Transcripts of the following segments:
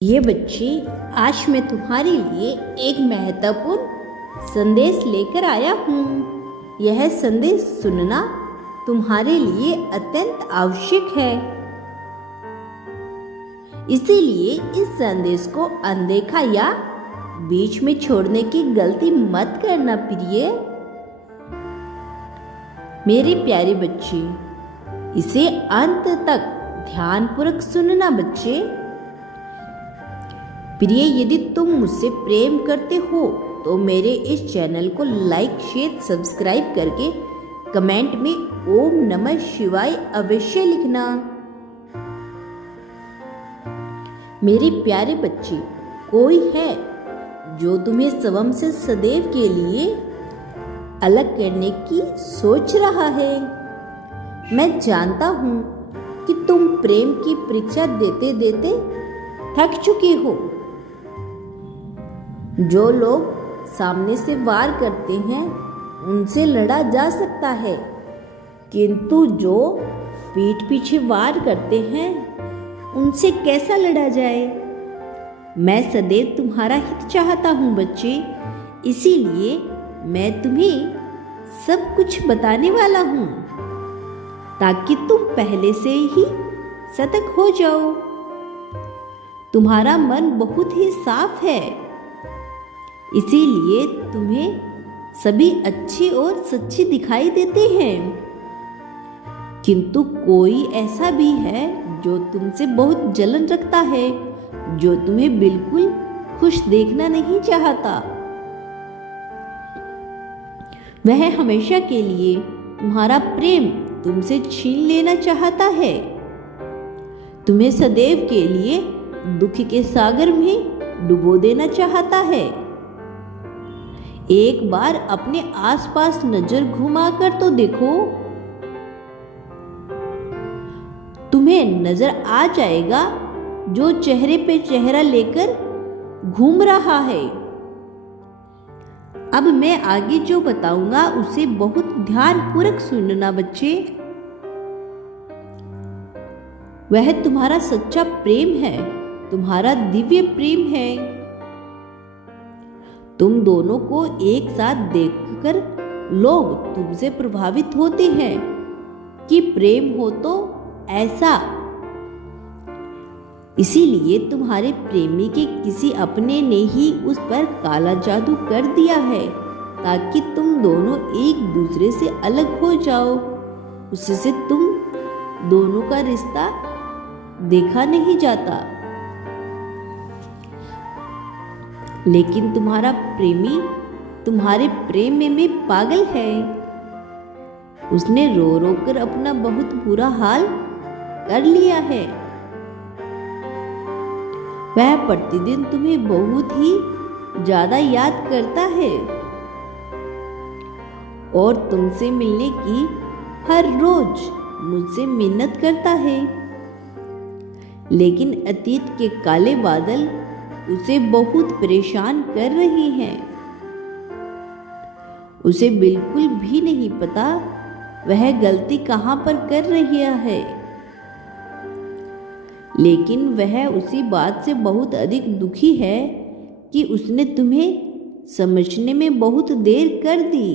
ये बच्चे, आज मैं तुम्हारे लिए एक महत्वपूर्ण संदेश लेकर आया हूँ। यह संदेश सुनना तुम्हारे लिए अत्यंत आवश्यक है। इसीलिए इस संदेश को अनदेखा या बीच में छोड़ने की गलती मत करना प्रिय। मेरे प्यारे बच्चे, इसे अंत तक ध्यानपूर्वक सुनना बच्चे। प्रिय, यदि तुम मुझसे प्रेम करते हो तो मेरे इस चैनल को लाइक, शेयर, सब्सक्राइब करके कमेंट में ओम नमः शिवाय अवश्य लिखना। मेरे प्यारे बच्चे, कोई है जो तुम्हें स्वयं से सदैव के लिए अलग करने की सोच रहा है। मैं जानता हूं कि तुम प्रेम की परीक्षा देते देते थक चुके हो। जो लोग सामने से वार करते हैं उनसे लड़ा जा सकता है, किंतु जो पीठ पीछे वार करते हैं उनसे कैसा लड़ा जाए। मैं सदैव तुम्हारा हित चाहता हूँ बच्चे, इसीलिए मैं तुम्हें सब कुछ बताने वाला हूँ ताकि तुम पहले से ही सतर्क हो जाओ। तुम्हारा मन बहुत ही साफ है, इसीलिए तुम्हें सभी अच्छे और सच्चे दिखाई देते हैं, किंतु कोई ऐसा भी है जो तुमसे बहुत जलन रखता है, जो तुम्हें बिल्कुल खुश देखना नहीं चाहता। वह हमेशा के लिए तुम्हारा प्रेम तुमसे छीन लेना चाहता है, तुम्हें सदैव के लिए दुख के सागर में डुबो देना चाहता है। एक बार अपने आसपास नजर घुमाकर तो देखो, तुम्हें नजर आ जाएगा जो चेहरे पे चेहरा लेकर घूम रहा है। अब मैं आगे जो बताऊंगा उसे बहुत ध्यानपूर्वक सुनना बच्चे। वह तुम्हारा सच्चा प्रेम है, तुम्हारा दिव्य प्रेम है। तुम दोनों को एक साथ देखकर लोग तुमसे प्रभावित होते हैं कि प्रेम हो तो ऐसा। इसीलिए तुम्हारे प्रेमी के किसी अपने ने ही उस पर काला जादू कर दिया है ताकि तुम दोनों एक दूसरे से अलग हो जाओ। उससे तुम दोनों का रिश्ता देखा नहीं जाता। लेकिन तुम्हारा प्रेमी तुम्हारे प्रेम में पागल है। उसने रो रो कर अपना बहुत बुरा हाल कर लिया है। वह प्रतिदिन तुम्हें बहुत ही ज्यादा याद करता है और तुमसे मिलने की हर रोज मुझसे मिन्नत करता है। लेकिन अतीत के काले बादल उसे बहुत परेशान कर रही हैं। उसे बिल्कुल भी नहीं पता वह गलती कहां पर कर रही है, लेकिन वह उसी बात से बहुत अधिक दुखी है कि उसने तुम्हें समझने में बहुत देर कर दी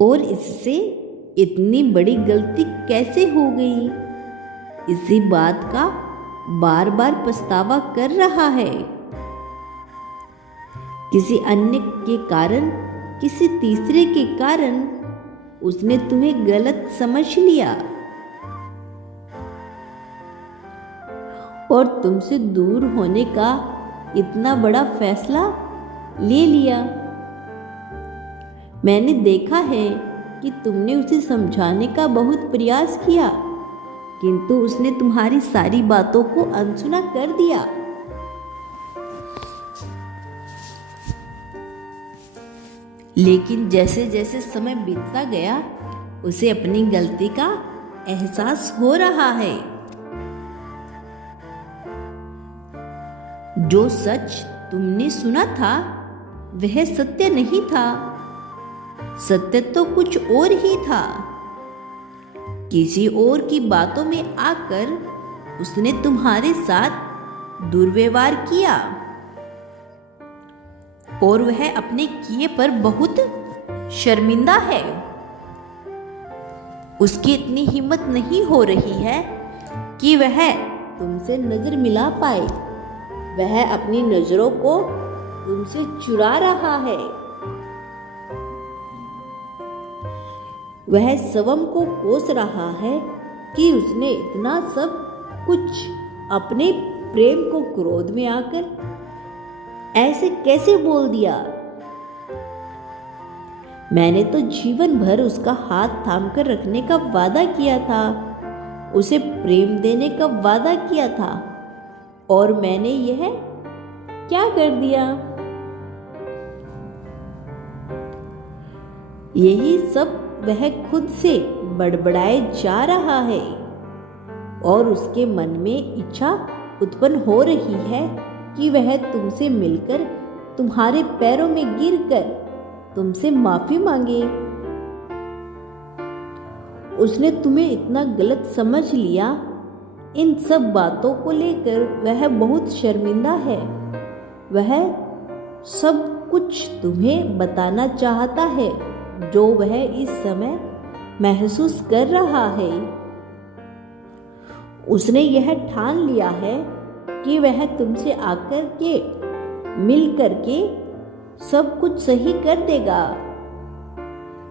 और इससे इतनी बड़ी गलती कैसे हो गई, इसी बात का बार बार पछतावा कर रहा है। किसी अन्य के कारण, किसी तीसरे के कारण उसने तुम्हें गलत समझ लिया और तुमसे दूर होने का इतना बड़ा फैसला ले लिया। मैंने देखा है कि तुमने उसे समझाने का बहुत प्रयास किया, किंतु उसने तुम्हारी सारी बातों को अनसुना कर दिया। लेकिन जैसे जैसे समय बीतता गया उसे अपनी गलती का एहसास हो रहा है। जो सच तुमने सुना था वह सत्य नहीं था, सत्य तो कुछ और ही था। किसी और की बातों में आकर उसने तुम्हारे साथ दुर्व्यवहार किया और वह अपने किए पर बहुत शर्मिंदा है। उसकी इतनी हिम्मत नहीं हो रही है कि वह तुमसे नजर मिला पाए। वह अपनी नजरों को तुमसे चुरा रहा है। वह स्वयं को कोस रहा है कि उसने इतना सब कुछ अपने प्रेम को क्रोध में आकर ऐसे कैसे बोल दिया। मैंने तो जीवन भर उसका हाथ थामकर रखने का वादा किया था, उसे प्रेम देने का वादा किया था, और मैंने यह क्या कर दिया। यही सब वह खुद से बड़बड़ाए जा रहा है और उसके मन में इच्छा उत्पन्न हो रही है कि वह तुमसे मिलकर तुम्हारे पैरों में गिरकर तुमसे माफी मांगे। उसने तुम्हें इतना गलत समझ लिया। इन सब बातों को लेकर वह बहुत शर्मिंदा है। वह सब कुछ तुम्हें बताना चाहता है जो वह इस समय महसूस कर रहा है। उसने यह ठान लिया है कि वह तुमसे आकर के मिल करके सब कुछ सही कर देगा।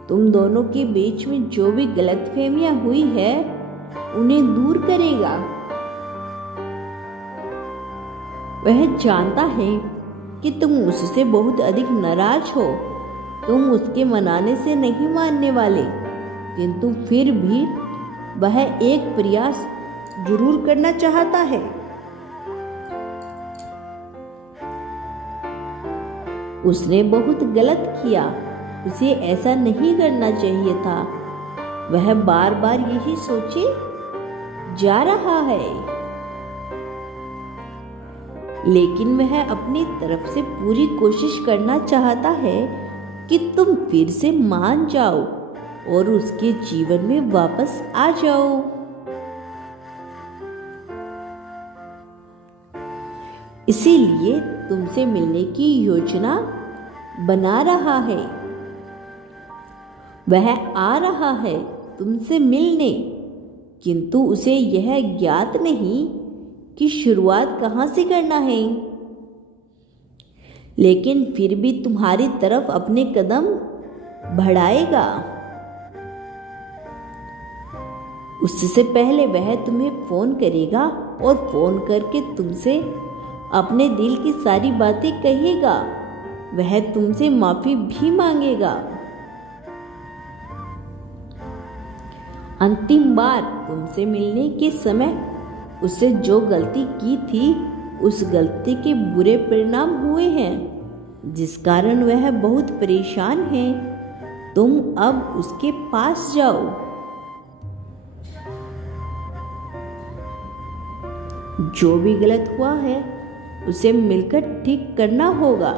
तुम दोनों के बीच में जो भी गलतफहमियां हुई है उन्हें दूर करेगा। वह जानता है कि तुम उससे बहुत अधिक नाराज हो। तुम उसके मनाने से नहीं मानने वाले, किंतु फिर भी वह एक प्रयास जरूर करना चाहता है। उसने बहुत गलत किया, उसे ऐसा नहीं करना चाहिए था। वह बार बार यही सोचे जा रहा है, लेकिन वह अपनी तरफ से पूरी कोशिश करना चाहता है कि तुम फिर से मान जाओ और उसके जीवन में वापस आ जाओ। इसीलिए तुमसे मिलने की योजना बना रहा है। वह आ रहा है तुमसे मिलने, किंतु उसे यह ज्ञात नहीं कि शुरुआत कहां से करना है। लेकिन फिर भी तुम्हारी तरफ अपने कदम बढ़ाएगा। उससे पहले वह तुम्हें फोन करेगा और फोन करके तुमसे अपने दिल की सारी बातें कहेगा। वह तुमसे माफी भी मांगेगा। अंतिम बार तुमसे मिलने के समय उससे जो गलती की थी, उस गलती के बुरे परिणाम हुए हैं, जिस कारण वह बहुत परेशान है। तुम अब उसके पास जाओ। जो भी गलत हुआ है उसे मिलकर ठीक करना होगा।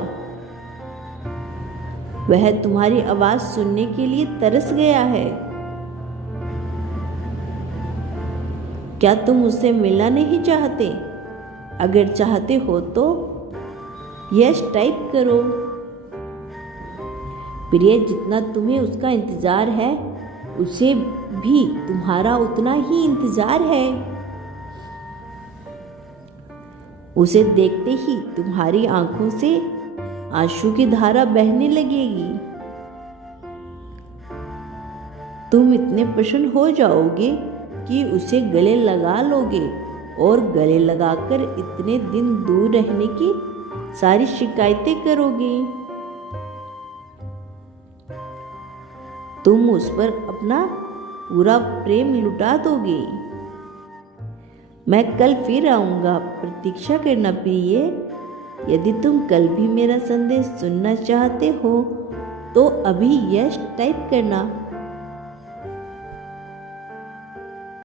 वह तुम्हारी आवाज सुनने के लिए तरस गया है। क्या तुम उससे मिलना नहीं चाहते? अगर चाहते हो तो यस टाइप करो। प्रिय, जितना तुम्हें उसका इंतजार है उसे भी तुम्हारा उतना ही इंतजार है। उसे देखते ही तुम्हारी आंखों से आंसू की धारा बहने लगेगी। तुम इतने प्रसन्न हो जाओगे कि उसे गले लगा लोगे और गले लगाकर इतने दिन दूर रहने की सारी शिकायतें करोगे। तुम उस पर अपना पूरा प्रेम लुटा दोगे। मैं कल फिर आऊंगा, प्रतीक्षा करना प्रिय। यदि तुम कल भी मेरा संदेश सुनना चाहते हो तो अभी यस टाइप करना।